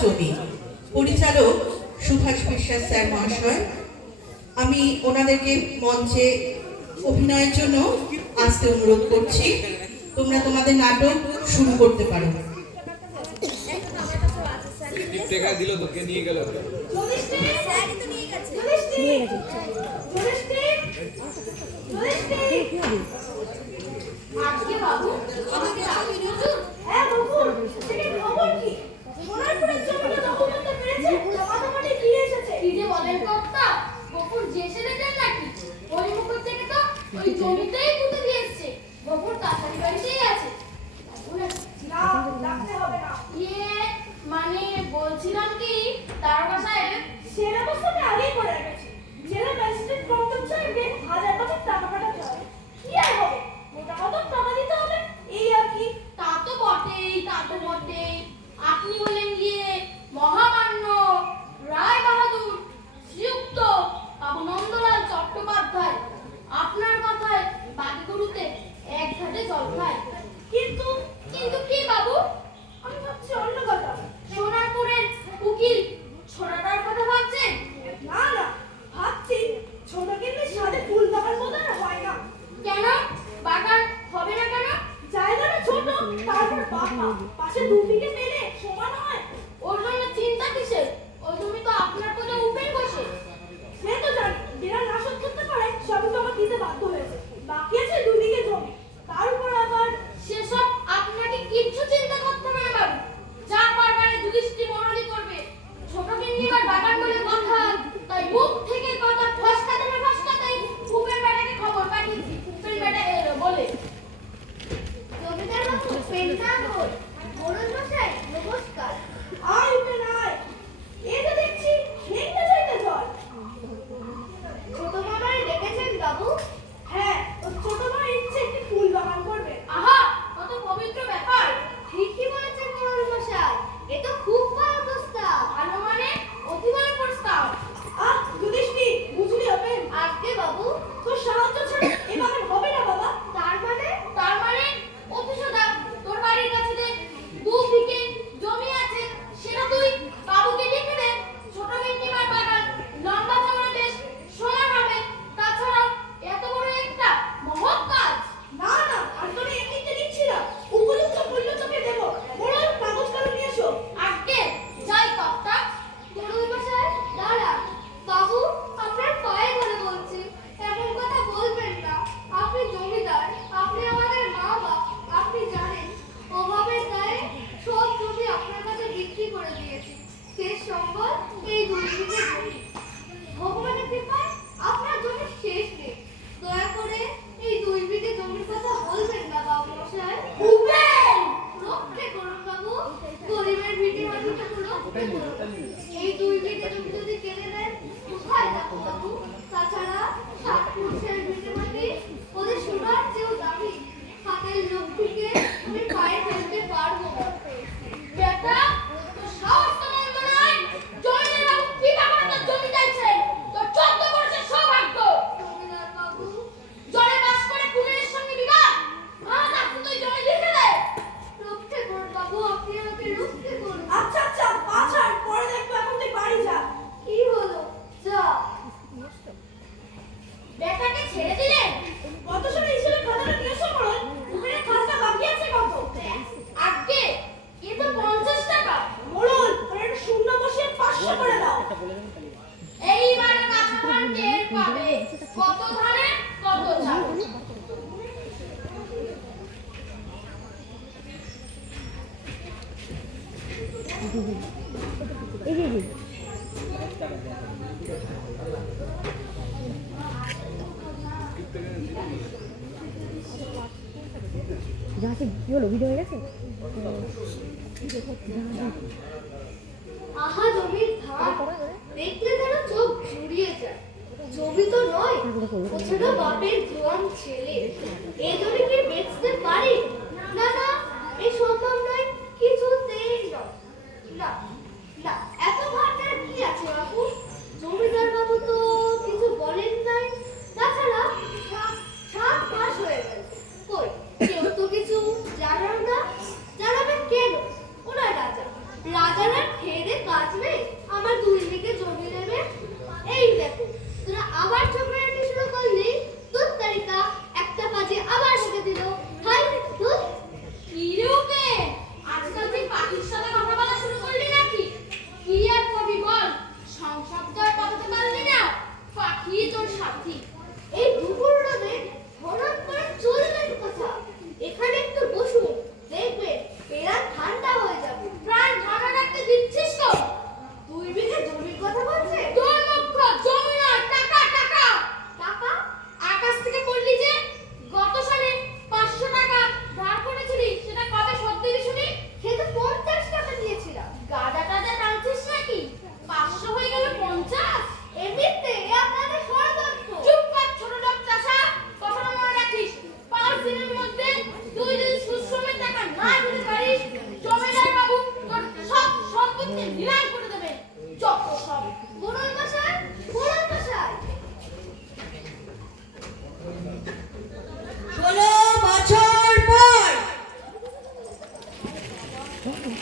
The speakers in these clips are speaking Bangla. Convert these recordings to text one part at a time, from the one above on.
ছবি। পরিচালক সুভাষ বিশ্বাস স্যার মহাশয়। আমি ওনাদেরকে মঞ্চে অভিনয়ের জন্য আসতে অনুরোধ করছি। তোমরা তোমাদের নাটক শুরু করতে পারো। দিল তোকে নিয়ে গেল? তা তো বটে আপনি হলেন গিয়ে মহামান্য রায় বাহাদুর শ্রীযুক্ত বাবু নন্দলাল চট্টোপাধ্যায়। আপনার কথায় বাগগুরুতে এক ঘাটে জল খায়। কিন্তু কিন্তু কি বাবু? আমি ভাবছি অন্য কথা। সোনারপুরের উকিল ছোড়াটার কথা ভাবছেন? না না ভাবছি ছোট কিন্তু সাথে ফুল দেওয়ার মতো হয় না। কেন? বাগান হবে না কেন? জায়গাটা ছোট tudo. ব্যথাকে ছেড়ে দিলে হলো? ভিডিও হয়ে গেছে? আহা জমির দেখলে চোখ জমি তো নয় হ্যাঁ, বাপের জোয়ান ছেলে। এ জমি কি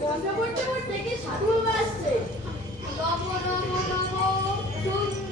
মন্ত্র পড়তে পড়তে কি সাধু আসছে নম নম নম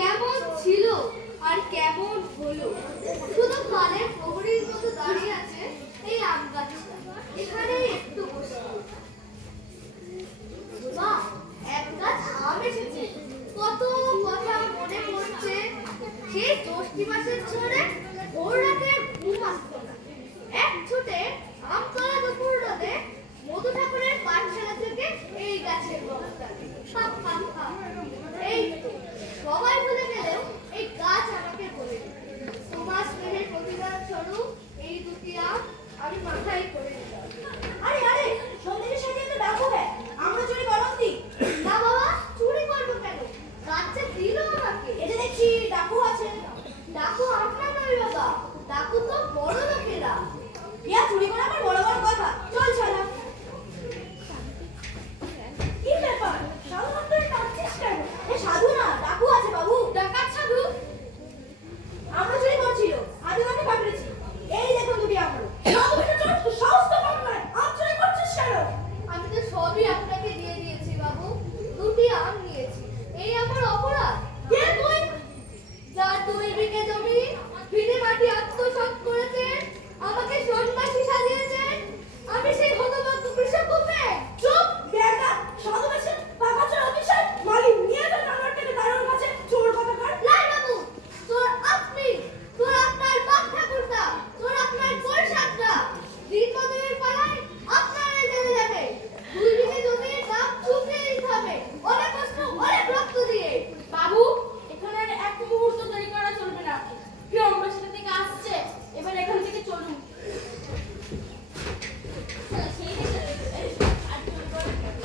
কেমন ছিল আর কেমন হলো? শুধু কালের প্রহরীর মতো দাঁড়িয়ে আছে এই আম গাছ।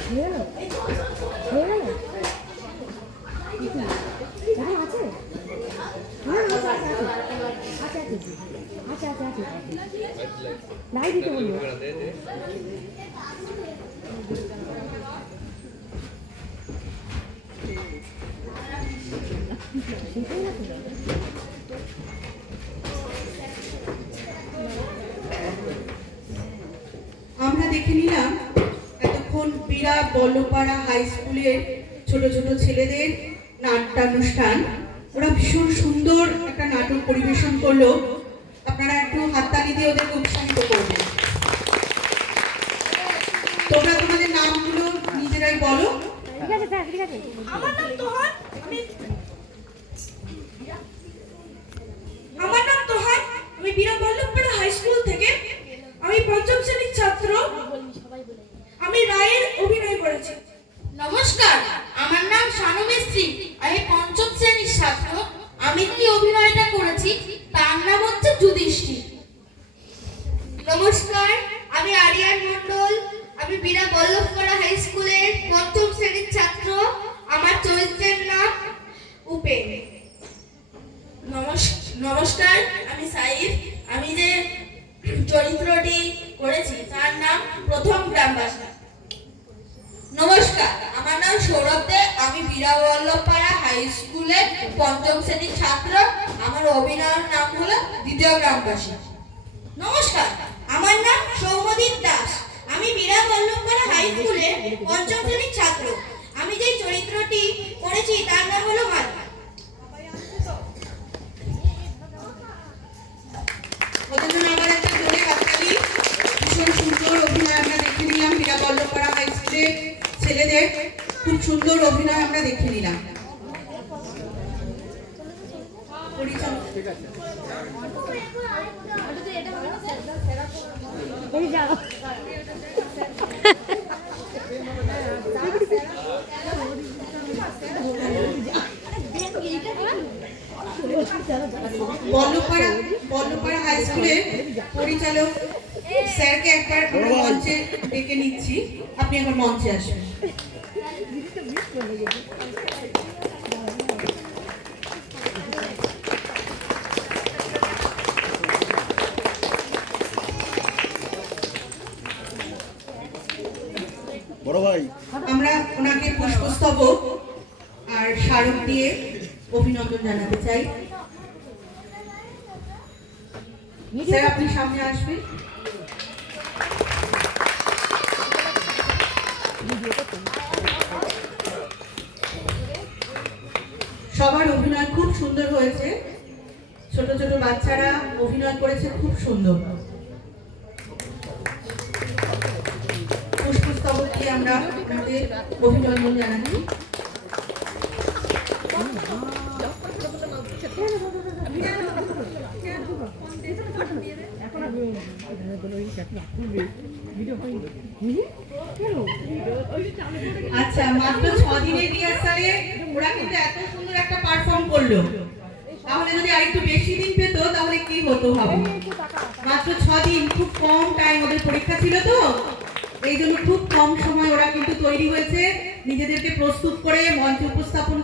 খেয়ে নাও খেয়ে নাও এখন আছে আচ্ছা আচ্ছা আচ্ছা আচ্ছা আমরা দেখে নিলাম এতক্ষণ বিরা বল্লপাড়া হাই স্কুলের ছোট ছোট ছেলেদের নাট্যানুষ্ঠান। ওরা ভীষণ সুন্দর একটা নাটক পরিবেশন করল। আপনারা একটু হাততালি দিয়ে ওদেরকে উৎসাহিত করবেন। তোমরা তোমাদের নামগুলো নিজেরাই বলো। ঠিক আছে স্যার ঠিক আছে। আমার নাম তোহান আমি আমার নাম তোহান আমি বীরা বল্লভপাড়া হাই স্কুল থেকে আমি পঞ্চম শ্রেণির আমি রায়ের অভিনয় করেছি। নমস্কার, আমার নাম শানু মিস্ত্রি আমি পঞ্চম শ্রেণির ছাত্র। আমি যে অভিনয়টা করেছি, তার নাম হচ্ছে যুধিষ্ঠির। নমস্কার, আমি আরিয়ান মণ্ডল, আমি বীরা বল্লভপাড়া হাই স্কুলের পঞ্চম শ্রেণির ছাত্র, আমার চরিত্রের নাম নমস- নমস্কার, আমি সাইফ, আমি যে চরিত্রটি করেছি, তার নাম প্রথম গ্রামবাসী। নমস্কার, আমার নাম সৌরভ দে, আমি বীরা বল্লভপাড়া হাই স্কুলের পঞ্চম শ্রেণির ছাত্র। আমার অভিনয়ের নাম হলো দ্বিতীয় গ্রামবাসী। নমস্কার, আমার নাম সৌমদীপ দাস। আমি বীরা বল্লভপাড়া হাই স্কুলের পঞ্চম শ্রেণির ছাত্র। আমি যে চরিত্রটি করেছি তার নাম হলো মালি। ওদের জন্য একটা জোরে হাততালি ভীষণ সুন্দর অভিনয় আমরা দেখে নিলাম বীরা বল্লভপাড়া হাই স্কুলের ছেলেদের খুব সুন্দর অভিনয় আমরা দেখে নিলাম। হাই স্কুলের পরিচালক স্যারকে একবার আমরা মঞ্চে ডেকে নিচ্ছি। আপনি একবার মঞ্চে আসবেন বড় ভাই। আমরা ওনাকে পুষ্পস্তবক আর স্মারক দিয়ে অভিনন্দন জানাতে চাই। স্যার আপনি সামনে আসবেন। সবার অভিনয় খুব সুন্দর হয়েছে। ছোট ছোট বাচ্চারা অভিনয় করেছে খুব সুন্দর। পুষ্পস্তবক দিয়ে আমরা আপনাদের অভিনন্দন জানাচ্ছি। আচ্ছা মাত্র ছ দিনের রিহার্সালে ওরা কিন্তু এত সুন্দর একটা পারফর্ম করল। তাহলে যদি আরেকটু বেশি দিন পেতো, তাহলে কি হতো হবে মাত্র ছ দিন খুব কম টাইম ওদের পরীক্ষা ছিল তো। এই জন্য খুব কম সময় ওরা কিন্তু তৈরি হয়েছে। নিজেদেরকে প্রস্তুত করে মঞ্চ উপস্থাপন